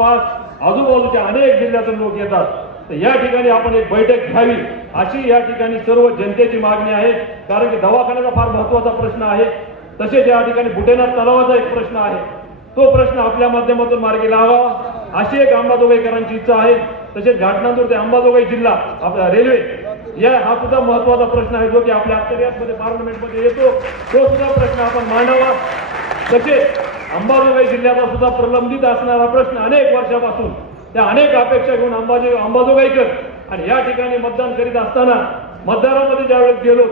जवळपास आजूबाजूच्या अनेक जिल्ह्यातून लोक येतात. तर या ठिकाणी आपण एक बैठक घ्यावी अशी या ठिकाणी सर्व जनतेची मागणी आहे. कारण की दवाखान्याचा फार महत्त्वाचा प्रश्न आहे. तसेच या ठिकाणी बुटेनाथ तलावाचा एक प्रश्न आहे. तो प्रश्न आपल्या माध्यमातून मार्गी लावावा अशी एक अंबाजोगाईकरांची इच्छा आहे. तसेच घाटनांदूर ते अंबाजोगाई जिल्हा आपला रेल्वे या हा सुद्धा महत्त्वाचा प्रश्न आहे जो की आपल्या अखत्यारीमध्ये पार्लमेंटमध्ये येतो. तो सुद्धा प्रश्न आपण मांडावा. तसेच अंबाजोगाई जिल्ह्याचा सुद्धा प्रलंबित असणारा प्रश्न अनेक वर्षापासून त्या अनेक अपेक्षा घेऊन अंबाजो अंबाजोगाईकर आणि या ठिकाणी मतदान करीत असताना मतदारामध्ये ज्यावेळेस गेलो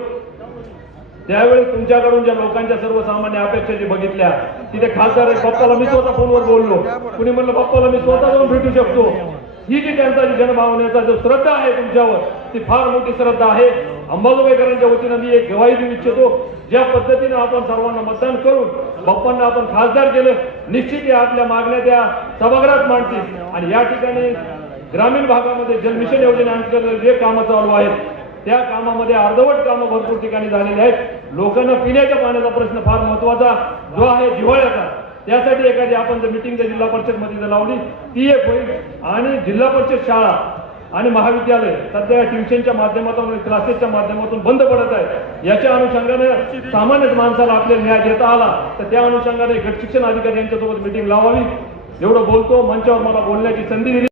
त्यावेळेस तुमच्याकडून ज्या लोकांच्या सर्वसामान्य अपेक्षा जे बघितल्या तिथे खासदार बाप्पाला मी स्वतः फोनवर बोललो. कुणी म्हणलं बाप्पाला मी स्वतः जाऊन भेटू शकतो. ही जी त्यांचा जनभावनेचा जो श्रद्धा आहे तुमच्यावर ती फार मोठी श्रद्धा आहे. अंबाजोगाईकरांच्या वतीनं मी एक गवाही देऊ इच्छितो. ज्या पद्धतीनं आपण सर्वांना मतदान करून बाप्पांना आपण खासदार केलं निश्चित या आपल्या मागण्या त्या सभागृहात मांडतील. आणि या ठिकाणी ग्रामीण भागामध्ये जलमिशन योजना योजनेअंतर्गत जे कामं चालू आहेत त्या कामामध्ये अर्धवट कामं भरपूर ठिकाणी झालेली आहेत. लोकांना पिण्याच्या पाण्याचा प्रश्न फार महत्त्वाचा जो आहे जिव्हाळ्याचा. त्यासाठी एखादी आपण जर मिटिंग जर जिल्हा परिषदमध्ये जर लावली ती एक होईल. आणि जिल्हा परिषद शाळा आणि महाविद्यालय सध्या ट्युशनच्या माध्यमातून क्लासेसच्या माध्यमातून बंद पडत आहे. याच्या अनुषंगाने सामान्य माणसाला आपल्याला न्याय देता आला तर त्या अनुषंगाने गटशिक्षण अधिकारी यांच्यासोबत मिटिंग लावावी. एवढं बोलतो मंचावर मला बोलण्याची संधी दिली.